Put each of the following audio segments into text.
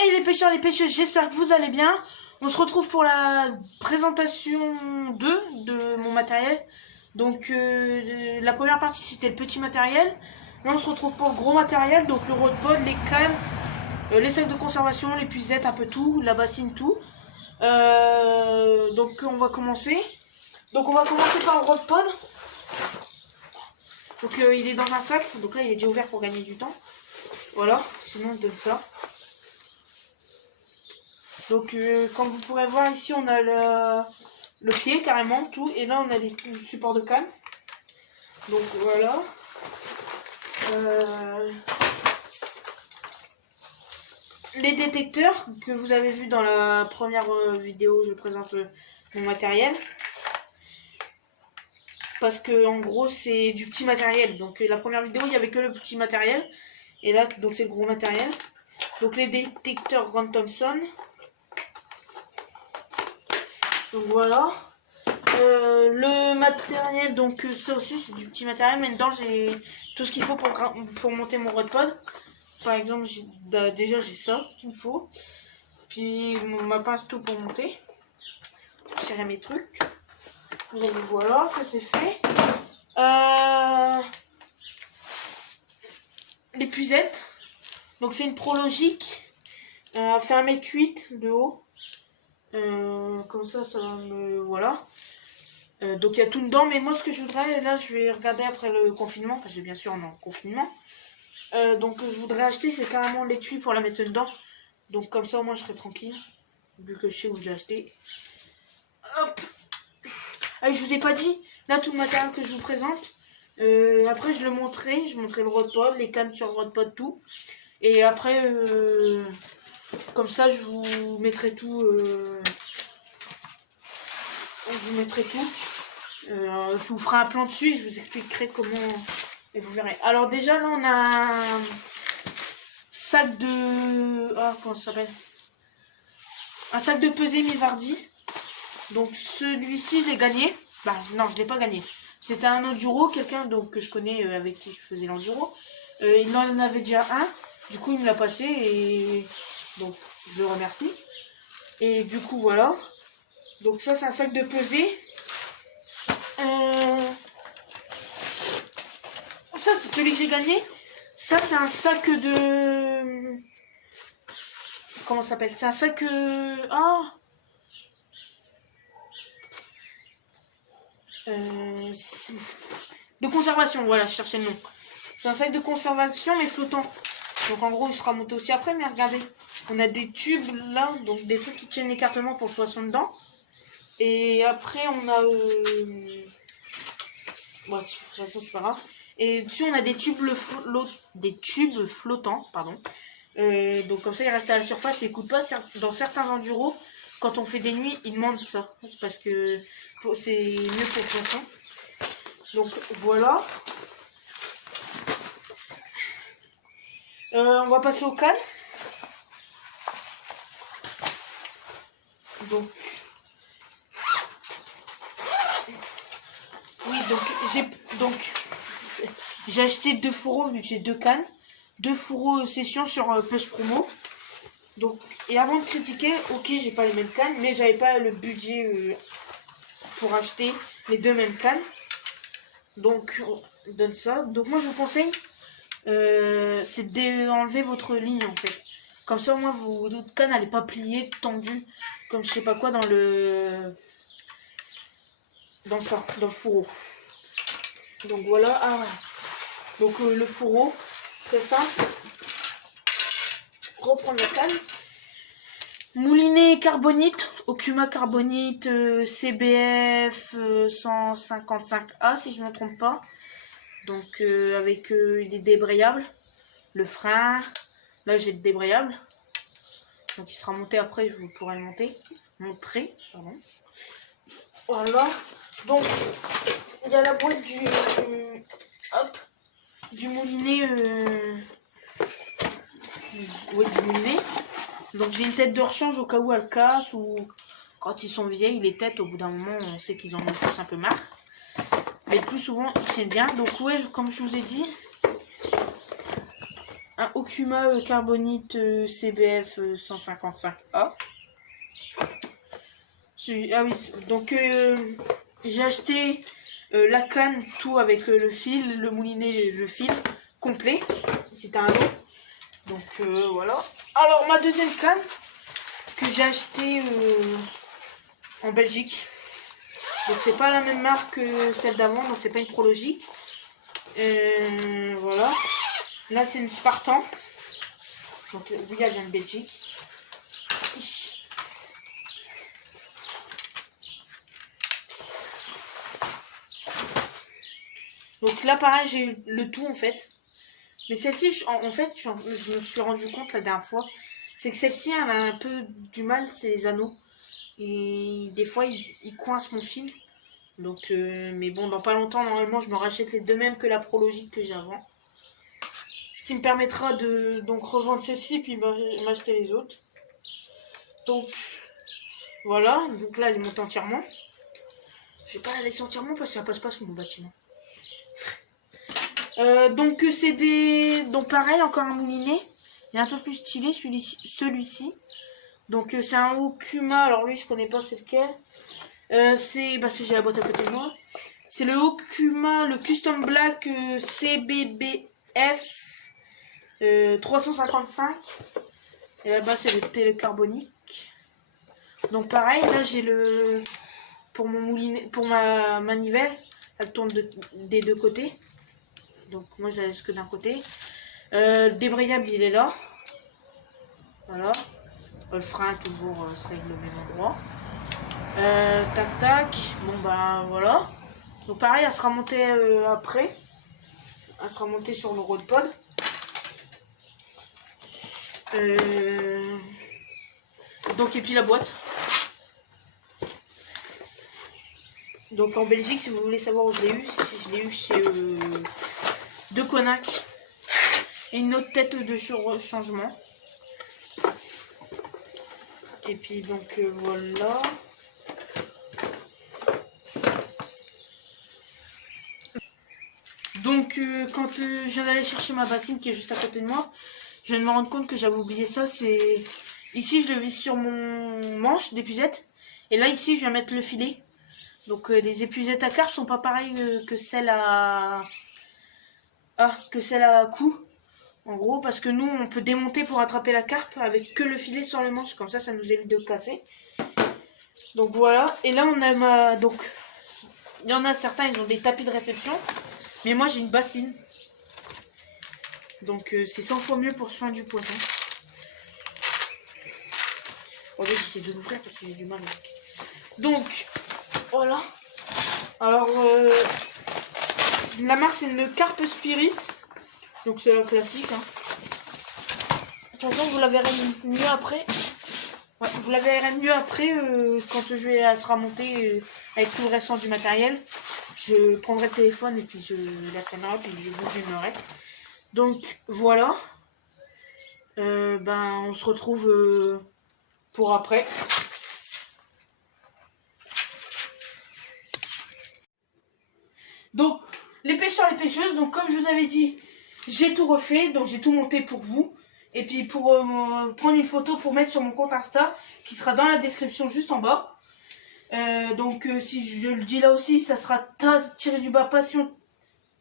Hey les pêcheurs, j'espère que vous allez bien. On se retrouve pour la présentation 2 de mon matériel. Donc la première partie c'était le petit matériel. Là on se retrouve pour le gros matériel, donc le rod pod, les cannes, les sacs de conservation, les puisettes, un peu tout, la bassine, tout. Donc on va commencer. Donc on va commencer par le rod pod. Donc il est dans un sac, donc là il est déjà ouvert pour gagner du temps. Voilà, sinon je donne ça. Donc comme vous pourrez voir ici on a le pied carrément, tout, et là on a des supports de canne. Donc voilà. Les détecteurs que vous avez vu dans la première vidéo, je présente mon matériel. Parce que en gros c'est du petit matériel. Donc la première vidéo il n'y avait que le petit matériel. Et là donc c'est le gros matériel. Donc les détecteurs Ron Thompson. Donc voilà. Le matériel, donc ça aussi c'est du petit matériel, mais dedans j'ai tout ce qu'il faut pour monter mon rod pod. Par exemple, déjà j'ai ça qu'il me faut. Puis ma pince tout pour monter. Serrer mes trucs. Donc voilà, ça c'est fait. Les puisettes. Donc c'est une Prologic. Fait 1,8 m de haut. Comme ça va me... Voilà. Donc il y a tout dedans, mais moi ce que je voudrais, là je vais regarder après le confinement, parce que bien sûr on est en confinement. Donc je voudrais acheter, c'est carrément l'étui pour la mettre dedans. Donc comme ça au moins je serai tranquille, vu que je sais où je l'ai acheté. Hop. Ah, je vous ai pas dit, là tout le matériel que je vous présente. Après je montrerai le rod pod, les cannes sur le rod pod, tout. Et après, comme ça je vous mettrai tout. Je vous ferai un plan dessus et je vous expliquerai comment, et vous verrez. Alors déjà là on a un sac de... Ah, comment ça s'appelle? Un sac de pesée Mivardi. Donc celui-ci j'ai gagné. Bah non, je l'ai pas gagné. C'était un enduro, quelqu'un donc que je connais, avec qui je faisais l'enduro. Il en avait déjà un. Du coup il me l'a passé et donc je le remercie. Et du coup voilà. Donc ça c'est un sac de pesée. Ça c'est celui que j'ai gagné. Ça c'est un sac de... Comment ça s'appelle? C'est un sac... de conservation, voilà, je cherchais le nom. C'est un sac de conservation mais flottant. Donc en gros il sera monté aussi après, mais regardez. On a des tubes là, donc des trucs qui tiennent l'écartement pour le poisson dedans. Et après on a... Bon, de toute façon c'est pas grave. Et dessus on a des tubes flottants, pardon. Donc comme ça il reste à la surface et il coûte pas. Dans certains enduros, quand on fait des nuits, ils demandent ça. Parce que c'est mieux pour le poisson. Donc voilà. On va passer aux cannes. Donc oui, j'ai acheté 2 fourreaux vu que j'ai 2 cannes. 2 fourreaux session sur Pêche Promo. Donc, et avant de critiquer, ok, j'ai pas les mêmes cannes, mais j'avais pas le budget pour acheter les 2 mêmes cannes. Donc, on donne ça. Donc, moi, je vous conseille, c'est d'enlever votre ligne en fait. Comme ça, au moins, votre canne, elle est pas pliée, tendue, comme je sais pas quoi dans le fourreau. Donc voilà. Ah ouais. Donc le fourreau, très simple. Reprendre la canne. Moulinet carbonite, Okuma carbonite, CBF 155A si je ne me trompe pas. Donc avec des débrayables. Le frein, là j'ai le débrayable. Donc il sera monté après, je vous pourrai le montrer. Pardon. Voilà. Donc il y a la boîte du moulinet. Oui, du moulinet. Donc j'ai une tête de rechange au cas où elle casse ou quand ils sont vieilles, les têtes au bout d'un moment on sait qu'ils en ont tous un peu marre. Mais le plus souvent ils tiennent bien. Donc ouais, comme je vous ai dit, un Okuma carbonite CBF 155A. Ah oui, donc j'ai acheté la canne, tout avec le fil, le moulinet, le fil complet. C'était un lot. Donc voilà. Alors ma deuxième canne que j'ai acheté en Belgique. Donc c'est pas la même marque que celle d'avant, donc c'est pas une Prologique. Voilà. Là c'est une Spartan. Donc oui, elle vient de Belgique. Donc là pareil, j'ai eu le tout en fait. Mais celle-ci, en fait, je me suis rendu compte la dernière fois, c'est que celle-ci, elle a un peu du mal, c'est les anneaux. Et des fois, il coince mon fil. Donc, mais bon, dans pas longtemps, normalement, je me rachète les deux mêmes que la Prologique que j'ai avant. Ce qui me permettra de donc revendre celle-ci et puis m'acheter les autres. Donc, voilà. Donc là, elle est montée entièrement. Je vais pas la laisser entièrement parce qu'elle passe pas sous mon bâtiment. Donc c'est des... Donc pareil, encore un moulinet. Il est un peu plus stylé celui-ci. Donc c'est un Okuma. Alors lui, je connais pas c'est lequel. C'est parce que j'ai la boîte à côté de moi. C'est le Okuma, le Custom Black CBBF 355. Et là-bas, c'est le télécarbonique. Donc pareil, là j'ai le... Pour mon moulinet, pour ma manivelle, elle tourne des deux côtés. Donc moi je la laisse que d'un côté. Le débrayable il est là. Voilà. Le frein toujours se règle au même endroit. Tac tac. Bon ben voilà. Donc pareil, elle sera montée après. Elle sera montée sur le road pod. Donc et puis la boîte. Donc en Belgique, si vous voulez savoir où je l'ai eu chez De Conac et une autre tête de changement. Et puis donc voilà. Donc quand je viens d'aller chercher ma bassine qui est juste à côté de moi, je viens de me rendre compte que j'avais oublié ça. C'est ici je le visse sur mon manche d'épuisette et là ici je viens mettre le filet. Donc les épuisettes à carpe sont pas pareilles que celles à cou. En gros, parce que nous, on peut démonter pour attraper la carpe avec que le filet sur le manche. Comme ça nous évite de le casser. Donc voilà. Et là, on a donc, il y en a certains, ils ont des tapis de réception. Mais moi, j'ai une bassine. Donc c'est 100 fois mieux pour soin du poisson. Oh, là, j'essaie de l'ouvrir parce que j'ai du mal avec. Donc, voilà. Alors, la marque, c'est une Carpe Spirit. Donc c'est la classique. Hein. De toute façon, vous la verrez mieux après. Ouais, vous la verrez mieux après quand elle sera montée avec tout le restant du matériel. Je prendrai le téléphone et puis je la prendrai et je vous filmerai. Donc voilà. Ben on se retrouve pour après. Donc les pêcheurs, les pêcheuses. Donc comme je vous avais dit. J'ai tout refait, donc j'ai tout monté pour vous. Et puis pour prendre une photo pour mettre sur mon compte Insta, qui sera dans la description juste en bas. Donc si je le dis là aussi, ça sera ta-passion.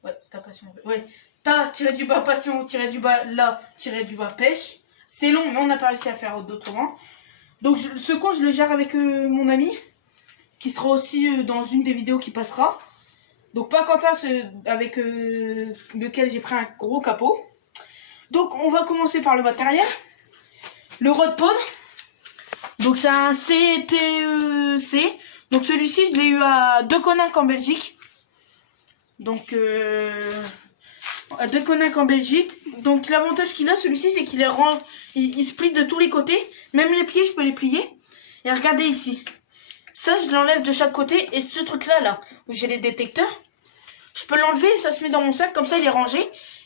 Ouais, ta passion. Ouais, ta-passion, la-la pêche. C'est long, mais on n'a pas réussi à faire d'autrement. Donc ce compte, je le gère avec mon ami, qui sera aussi dans une des vidéos qui passera. Donc pas Quentin, avec lequel j'ai pris un gros capot. Donc on va commencer par le matériel. Le rod pod. Donc c'est un CTC. Donc celui-ci je l'ai eu à De Conac en Belgique. Donc à De Conac en Belgique. Donc l'avantage qu'il a celui-ci c'est qu'il il split de tous les côtés. Même les pieds je peux les plier. Et regardez ici. Ça je l'enlève de chaque côté. Et ce truc là où j'ai les détecteurs. Je peux l'enlever, ça se met dans mon sac, comme ça il est rangé.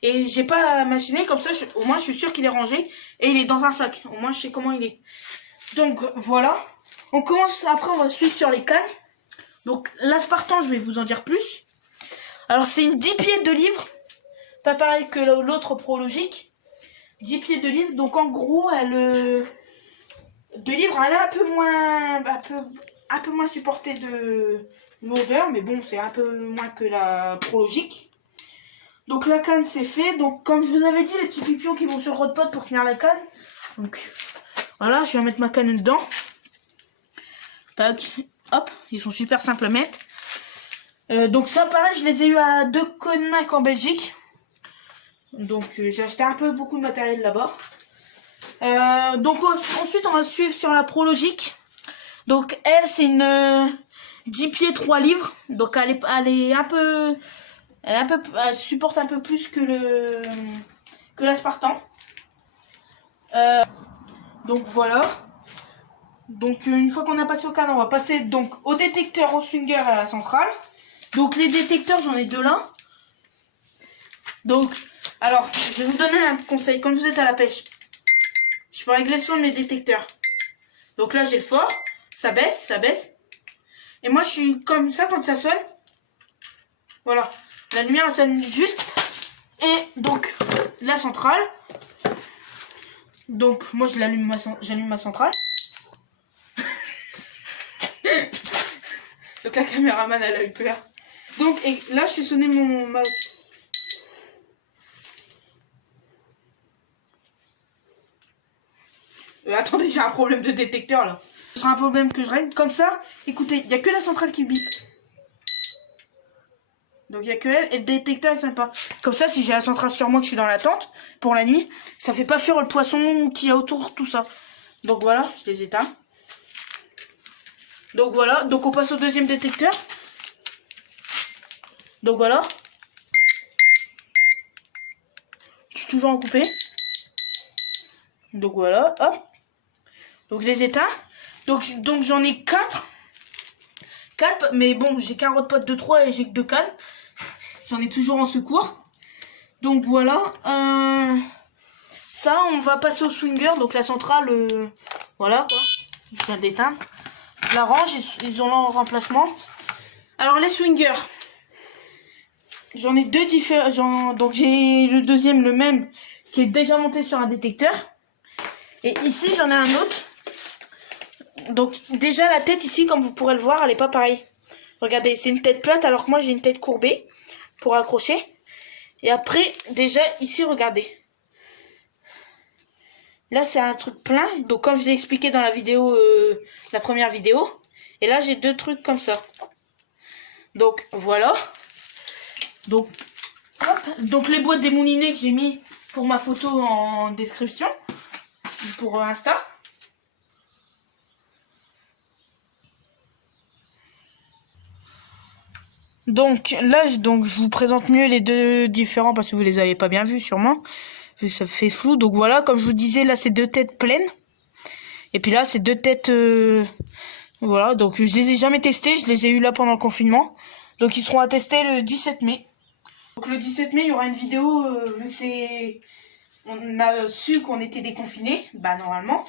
Et j'ai pas à machiner, comme ça au moins je suis sûr qu'il est rangé. Et il est dans un sac, au moins je sais comment il est. Donc voilà. On commence, après on va suivre sur les cannes. Donc la Spartan, je vais vous en dire plus. Alors c'est une 10 pieds de livre. Pas pareil que l'autre Prologique. 10 pieds de livre. Donc en gros, elle de livre, elle est un peu moins supportée de lourdeur, mais bon, c'est un peu moins que la Prologique. Donc la canne c'est fait. Donc comme je vous avais dit, les petits pipions qui vont sur le rodepod pour tenir la canne. Donc voilà, je vais mettre ma canne dedans. Tac, hop, ils sont super simples à mettre. Donc ça pareil, je les ai eu à Deceuninck en Belgique. Donc j'ai acheté beaucoup de matériel là-bas. Donc ensuite on va suivre sur la Prologique. Donc elle c'est une 10 pieds 3 livres. Donc elle supporte un peu plus que la Spartan. Donc voilà. Donc une fois qu'on a passé au cadre, on va passer donc au détecteur, au swinger et à la centrale. Donc les détecteurs, j'en ai deux là. Donc, alors, je vais vous donner un conseil. Quand vous êtes à la pêche, je peux régler le son de mes détecteurs. Donc là, j'ai le fort. Ça baisse, ça baisse. Et moi, je suis comme ça quand ça sonne. Voilà. La lumière, elle sonne juste. Et donc, la centrale. Donc, moi, j'allume ma centrale. Donc, la caméraman, elle a eu peur. Donc, et là, je fais sonner ma... attendez, j'ai un problème de détecteur, là. Ce sera un problème que je règle. Comme ça, écoutez, il n'y a que la centrale qui bip. Donc, il n'y a que elle. Et le détecteur, il sonne pas. Comme ça, si j'ai la centrale sur moi, que je suis dans la tente, pour la nuit, ça fait pas fuir le poisson qu'il y a autour, tout ça. Donc, voilà, je les éteins. Donc, voilà. Donc, on passe au deuxième détecteur. Donc, voilà. Je suis toujours en coupé. Donc, voilà. Hop. Donc, je les éteins. Donc j'en ai 4. 4, mais bon, j'ai qu'un rodepod de 3 et j'ai que 2 cannes. J'en ai toujours en secours. Donc voilà. Ça, on va passer au swinger. Donc la centrale, voilà quoi. Je viens d'éteindre. La range, ils ont leur remplacement. Alors les swingers. J'en ai deux différents. Donc j'ai le deuxième, le même, qui est déjà monté sur un détecteur. Et ici, j'en ai un autre. Donc déjà la tête ici, comme vous pourrez le voir, elle est pas pareille. Regardez, c'est une tête plate alors que moi j'ai une tête courbée pour accrocher. Et après, déjà ici, regardez. Là c'est un truc plein. Donc comme je l'ai expliqué dans la vidéo, la première vidéo. Et là j'ai deux trucs comme ça. Donc voilà. Donc, hop. Donc les boîtes des moulinets que j'ai mis pour ma photo en description. Pour Insta. Donc là, je vous présente mieux les deux différents parce que vous les avez pas bien vus sûrement, vu que ça fait flou. Donc voilà, comme je vous disais, là c'est deux têtes pleines. Et puis là c'est deux têtes, voilà. Donc je les ai jamais testés, je les ai eu là pendant le confinement. Donc ils seront à tester le 17 mai. Donc le 17 mai, il y aura une vidéo, vu que on a su qu'on était déconfinés, bah normalement.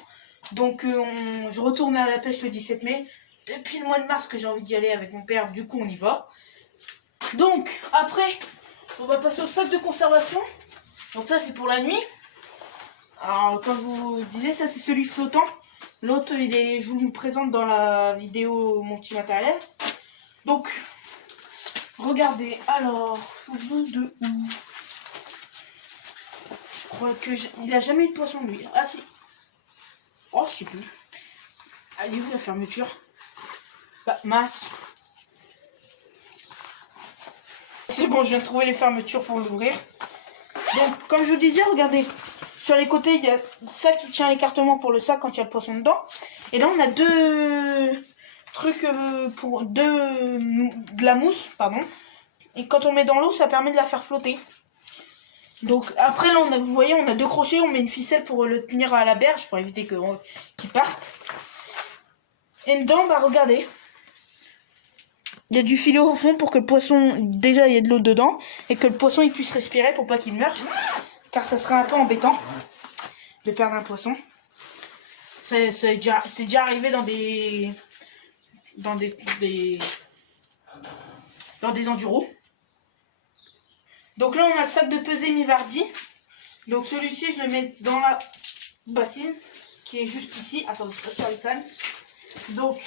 Donc je retourne à la pêche le 17 mai. Depuis le mois de mars que j'ai envie d'y aller avec mon père, du coup on y va. Donc, après, on va passer au sac de conservation. Donc ça, c'est pour la nuit. Alors, comme je vous disais, ça, c'est celui flottant. L'autre, je vous le présente dans la vidéo mon petit matériel. Donc, regardez. Alors, faut que je vois de où. Je crois que il a jamais eu de poisson, lui. Ah, si. Oh, je sais plus. Allez, où la fermeture? Bah, mince. C'est bon, je viens de trouver les fermetures pour l'ouvrir. Donc, comme je vous disais, regardez. Sur les côtés, il y a ça qui tient l'écartement pour le sac quand il y a le poisson dedans. Et là, on a deux trucs pour de la mousse, pardon. Et quand on met dans l'eau, ça permet de la faire flotter. Donc, après, là, vous voyez, on a deux crochets. On met une ficelle pour le tenir à la berge pour éviter qu'il parte. Et dedans, bah, regardez. Il y a du filet au fond pour que le poisson, déjà il y ait de l'eau dedans, et que le poisson il puisse respirer pour pas qu'il meure, car ça serait un peu embêtant de perdre un poisson. C'est déjà arrivé dans des enduros. Donc là on a le sac de pesée Mivardi. Donc celui-ci, je le mets dans la bassine qui est juste ici. Attendez, sur les cannes. Donc,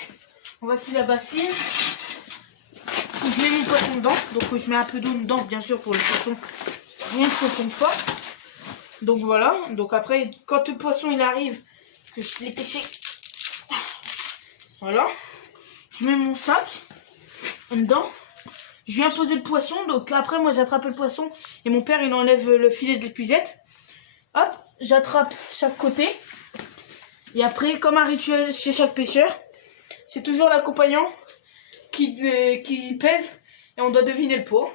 voici la bassine où je mets mon poisson dedans. Donc je mets un peu d'eau dedans, bien sûr, pour le poisson. Rien que son fort. Donc voilà. Donc après, quand le poisson il arrive, que je l'ai pêché, voilà. Je mets mon sac dedans. Je viens poser le poisson. Donc après, moi j'attrape le poisson et mon père il enlève le filet de l'épuisette. Hop, j'attrape chaque côté. Et après, comme un rituel chez chaque pêcheur, c'est toujours l'accompagnant qui pèse et on doit deviner le poids.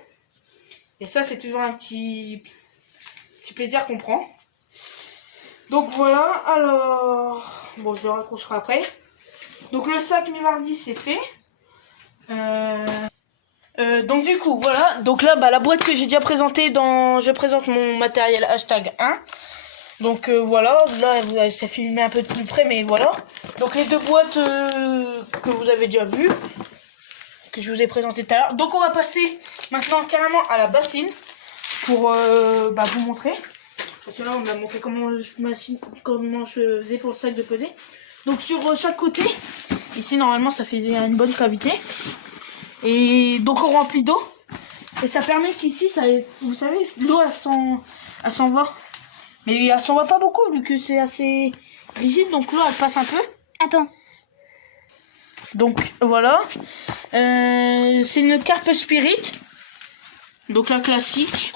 Et ça, c'est toujours un petit plaisir qu'on prend. Donc voilà, alors... Bon, je le raccrocherai après. Donc le sac mi-mardi, c'est fait. Donc du coup, voilà. Donc là, la boîte que j'ai déjà présentée dans... Je présente mon matériel #1. Donc voilà, là, ça filmé un peu de plus près, mais voilà. Donc les deux boîtes que vous avez déjà vues, que je vous ai présentées tout à l'heure. Donc on va passer maintenant carrément à la bassine pour vous montrer. Parce que là, on m'a montré comment je faisais pour le sac de peser. Donc sur chaque côté, ici normalement ça fait une bonne cavité. Et donc on remplit d'eau. Et ça permet qu'ici, vous savez, l'eau elle s'en va. Mais elle s'en va pas beaucoup vu que c'est assez rigide. Donc l'eau elle passe un peu. Attends. Donc voilà. C'est une Carpe Spirit. Donc la classique.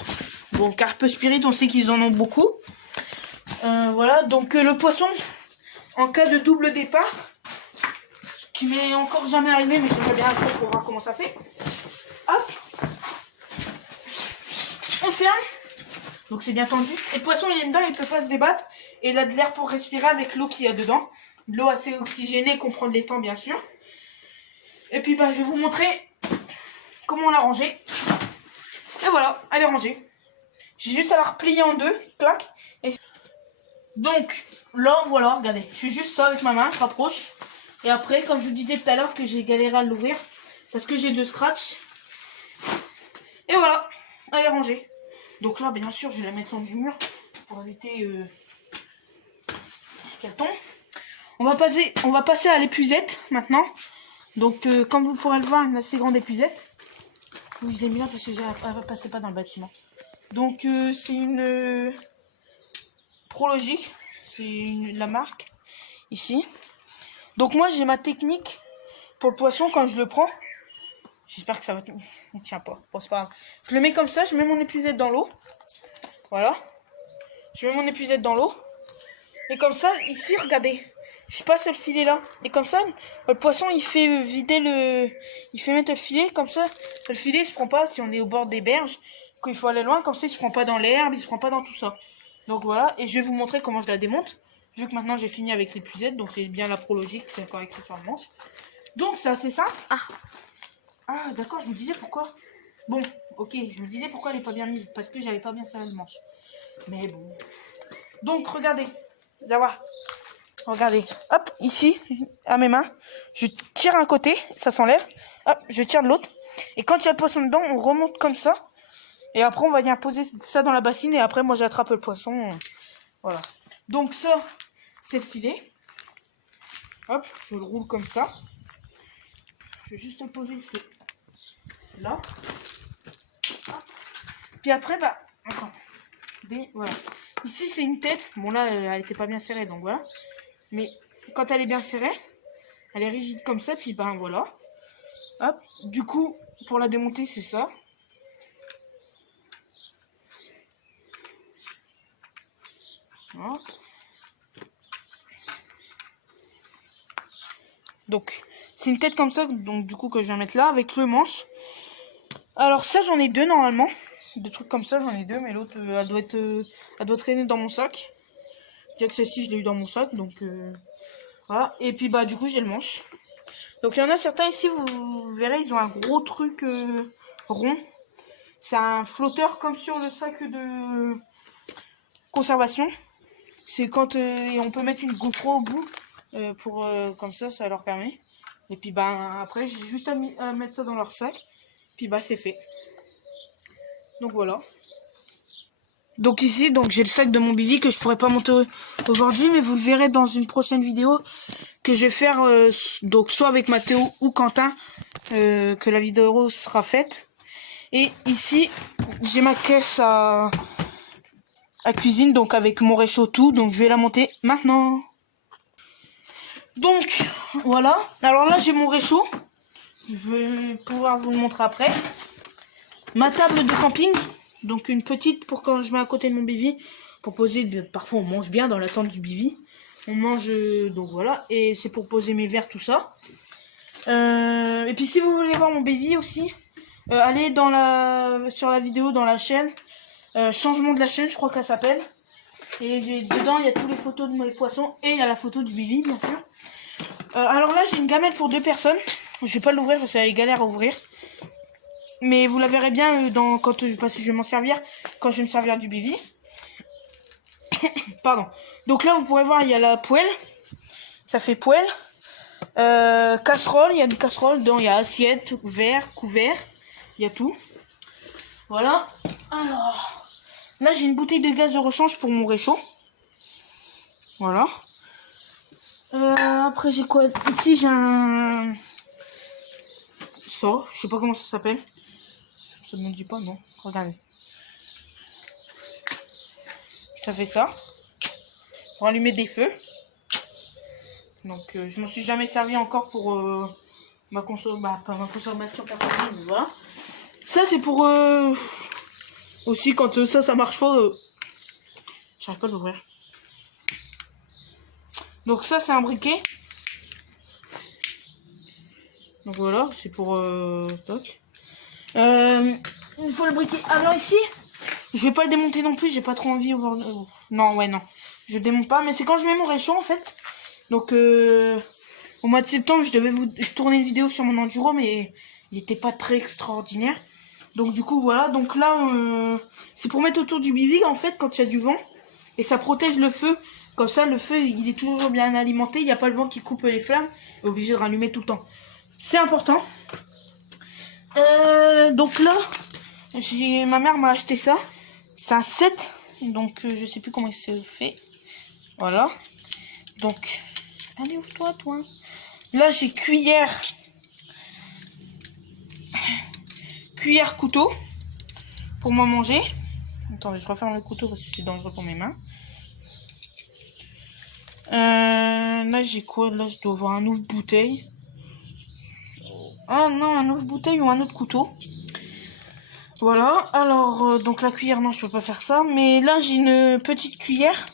Bon, Carpe Spirit, on sait qu'ils en ont beaucoup. Voilà, donc le poisson, en cas de double départ, ce qui m'est encore jamais arrivé, mais j'aimerais bien un jour pour voir comment ça fait. Hop, on ferme. Donc c'est bien tendu. Et le poisson, il est dedans, il peut pas se débattre. Et il a de l'air pour respirer avec l'eau qu'il y a dedans. De l'eau assez oxygénée qu'on prend de l'étang, bien sûr. Et puis, je vais vous montrer comment on l'a rangée. Et voilà, elle est rangée. J'ai juste à la replier en deux, clac. Et... Donc, là, voilà, regardez. Je fais juste ça avec ma main, je rapproche. Et après, comme je vous disais tout à l'heure que j'ai galéré à l'ouvrir, parce que j'ai 2 scratchs. Et voilà, elle est rangée. Donc là, bien sûr, je vais la mettre dans du mur pour éviter qu'elle tombe. On va passer à l'épuisette maintenant. Donc, comme vous pourrez le voir, une assez grande épuisette. Oui, je l'ai mis là parce que elle ne passait pas dans le bâtiment. Donc, c'est une Prologique. C'est la marque, ici. Donc, moi, j'ai ma technique pour le poisson quand je le prends. J'espère que ça va tenir. Il tient pas. Bon, c'est pas grave. Je le mets comme ça, je mets mon épuisette dans l'eau. Voilà. Je mets mon épuisette dans l'eau. Et comme ça, ici, regardez. Je passe le filet là. Et comme ça, le poisson, il fait vider le... Il fait mettre le filet. Comme ça, le filet, il se prend pas si on est au bord des berges. Quand il faut aller loin, comme ça, il se prend pas dans l'herbe, il se prend pas dans tout ça. Donc voilà. Et je vais vous montrer comment je la démonte. Vu que maintenant, j'ai fini avec l'épuisette. Donc c'est bien la Prologique. C'est encore écrit sur le manche. Donc c'est assez simple. Ah, d'accord, je me disais pourquoi. Bon, ok, je me disais pourquoi elle est pas bien mise. Parce que j'avais pas bien serré le manche. Mais bon. Donc, regardez. D'avoir. Regardez. Hop, ici, à mes mains. Je tire un côté, ça s'enlève. Hop, je tire de l'autre. Et quand il y a le poisson dedans, on remonte comme ça. Et après, on va venir poser ça dans la bassine. Et après, moi, j'attrape le poisson. Voilà. Donc, ça, c'est le filet. Hop, je le roule comme ça. Je vais juste le poser ici. Là. Hop. Puis après, attends. Voilà. Ici, c'est une tête. Bon, là, elle était pas bien serrée, donc voilà. Mais quand elle est bien serrée, elle est rigide comme ça, puis voilà. Hop. Du coup, pour la démonter, c'est ça. Voilà. Donc, c'est une tête comme ça, donc du coup, que je vais mettre là, avec le manche. Alors ça, j'en ai 2 normalement. Des trucs comme ça, j'en ai 2, mais l'autre, elle doit traîner dans mon sac. Déjà que celle-ci, je l'ai eu dans mon sac, donc voilà. Et puis du coup, j'ai le manche. Donc il y en a certains ici, vous verrez, ils ont un gros truc rond. C'est un flotteur comme sur le sac de conservation. C'est quand on peut mettre une GoPro au bout pour comme ça leur permet. Et puis après, j'ai juste à mettre ça dans leur sac. Puis c'est fait. Donc voilà. Donc ici, donc j'ai le sac de mon Bivi que je pourrais pas monter aujourd'hui, mais vous le verrez dans une prochaine vidéo que je vais faire, donc soit avec Mathéo ou Quentin, que la vidéo sera faite. Et ici, j'ai ma caisse à cuisine, donc avec mon réchaud tout, donc je vais la monter maintenant. Donc voilà, alors là j'ai mon réchaud, je vais pouvoir vous le montrer après. Ma table de camping, donc une petite pour quand je mets à côté de mon Bivi, pour poser, parfois on mange bien dans la tente du Bivi, on mange, donc voilà, et c'est pour poser mes verres, tout ça. Et puis si vous voulez voir mon Bivi aussi, allez sur la vidéo dans la chaîne, changement de la chaîne, je crois qu'elle s'appelle. Et dedans il y a toutes les photos de mes poissons et il y a la photo du Bivi bien sûr. Alors là j'ai une gamelle pour 2 personnes. Je vais pas l'ouvrir parce qu'elle est galère à ouvrir. Mais vous la verrez bien parce que je vais m'en servir quand je vais me servir du Bivi. Pardon. Donc là vous pourrez voir il y a la poêle. Ça fait poêle. Casserole, il y a des casseroles, dedans il y a assiette, verre, couvert. Il y a tout. Voilà. Alors, là j'ai une bouteille de gaz de rechange pour mon réchaud. Voilà. Après j'ai quoi? Ici j'ai un... Ça, je sais pas comment ça s'appelle. Ça me dit pas, non. Regardez. Ça fait ça. Pour allumer des feux. Donc je m'en suis jamais servi encore pour ma consommation personnelle, mais voilà. Ça c'est pour aussi quand ça marche pas. J'arrive pas à l'ouvrir. Donc ça c'est un briquet. Donc voilà, c'est pour toc. Il faut le briquet. Alors ici, je vais pas le démonter non plus, j'ai pas trop envie aujourd'hui. Non, ouais non. Je démonte pas, mais c'est quand je mets mon réchaud en fait. Donc au mois de septembre, je devais vous tourner une vidéo sur mon enduro, mais il était pas très extraordinaire. Donc du coup voilà, donc là c'est pour mettre autour du Bivi en fait quand il y a du vent. Et ça protège le feu. Comme ça le feu il est toujours bien alimenté, il n'y a pas le vent qui coupe les flammes. Il est obligé de rallumer tout le temps. C'est important. Donc là, ma mère m'a acheté ça. C'est un set. Donc je sais plus comment il se fait. Voilà. Donc, allez ouvre-toi toi. Là j'ai cuillère couteau pour moi manger. Attendez, je referme le couteau parce que c'est dangereux pour mes mains. Là j'ai quoi? Là je dois avoir un ouvre-bouteille. Ah non, un ouvre-bouteille ou un autre couteau. Voilà, alors donc la cuillère, non je peux pas faire ça. Mais là j'ai une petite cuillère.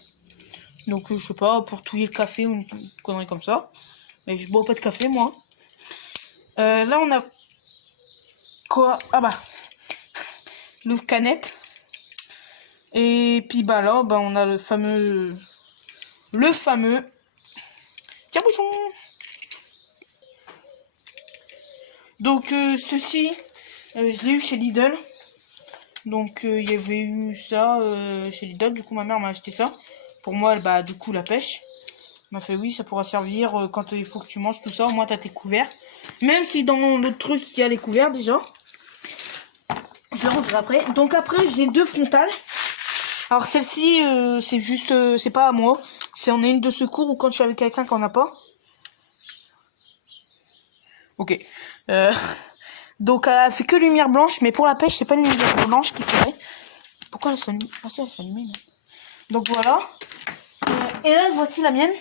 Donc je sais pas, pour touiller le café ou une connerie comme ça. Mais je bois pas de café moi. Là on a quoi? Ah bah l'ouvre-canette. Et puis bah là on a le fameux tire-bouchon. Donc ceci je l'ai eu chez Lidl. Donc il y avait eu ça chez Lidl. Du coup ma mère m'a acheté ça. Pour moi bah du coup la pêche. Elle m'a fait oui ça pourra servir quand il faut que tu manges tout ça. Au moins t'as tes couverts. Même si dans l'autre truc il y a les couverts déjà. Je le referai après. Donc après j'ai 2 frontales. Alors celle-ci c'est juste c'est pas à moi. C'est on a une de secours ou quand je suis avec quelqu'un qu'on n'a pas. Ok. Donc elle fait que lumière blanche, mais pour la pêche c'est pas une lumière blanche qu'il faudrait. Pourquoi elle s'allume? Ah si elle s'allume. Donc voilà. Et là voici la mienne.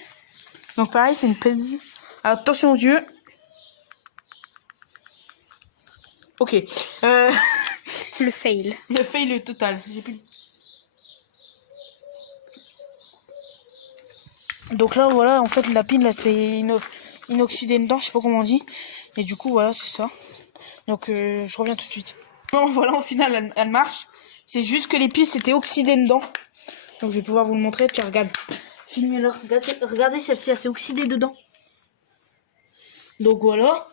Donc pareil c'est une pèse. Alors attention aux yeux. Ok. Le fail. Le fail total. J'ai plus. Donc là voilà en fait la pile là c'est inoxydé dedans, je sais pas comment on dit. Et du coup voilà c'est ça. Donc je reviens tout de suite. Bon voilà au final elle marche. C'est juste que les piles c'était oxydé dedans. Donc je vais pouvoir vous le montrer. Tiens regarde. Filmez-le. Regardez celle-ci elle s'est oxydée dedans. Donc voilà.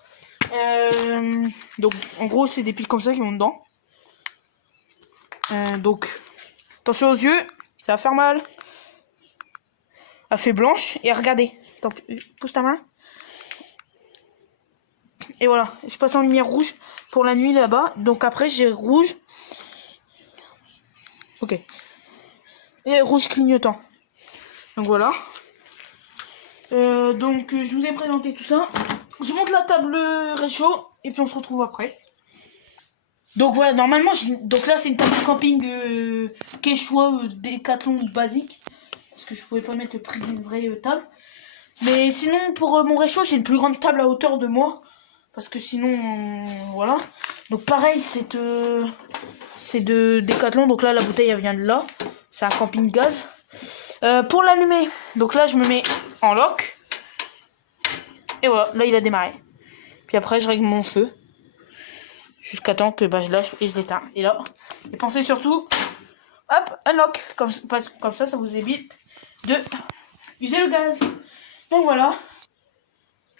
Donc en gros c'est des piles comme ça qui vont dedans. Donc attention aux yeux. Ça va faire mal. Elle fait blanche. Et regardez. Attends, pousse ta main. Et voilà. Je passe en lumière rouge pour la nuit là-bas. Donc après j'ai rouge. Ok. et rouge clignotant. Donc voilà. Donc je vous ai présenté tout ça. Je monte la table réchaud et puis on se retrouve après. Donc voilà, normalement, donc là c'est une table de camping Quechua Décathlon basique. Parce que je pouvais pas mettre le prix d'une vraie table. Mais sinon pour mon réchaud, j'ai une plus grande table à hauteur de moi. Parce que sinon, voilà. Donc pareil, c'est de Décathlon. Donc là la bouteille elle vient de là. C'est un camping gaz. Pour l'allumer, donc là je me mets en lock. Et voilà, là il a démarré. Puis après je règle mon feu. Jusqu'à temps que je lâche et je l'éteins. Et là, et pensez surtout, hop, unlock. Comme ça, ça vous évite de user le gaz. Donc voilà.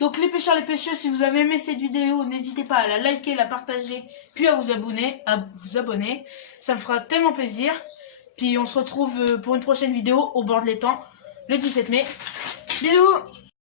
Donc les pêcheurs, les pêcheuses, si vous avez aimé cette vidéo, n'hésitez pas à la liker, la partager, puis à vous abonner. Ça me fera tellement plaisir. Puis on se retrouve pour une prochaine vidéo au bord de l'étang, le 17 mai. Bisous!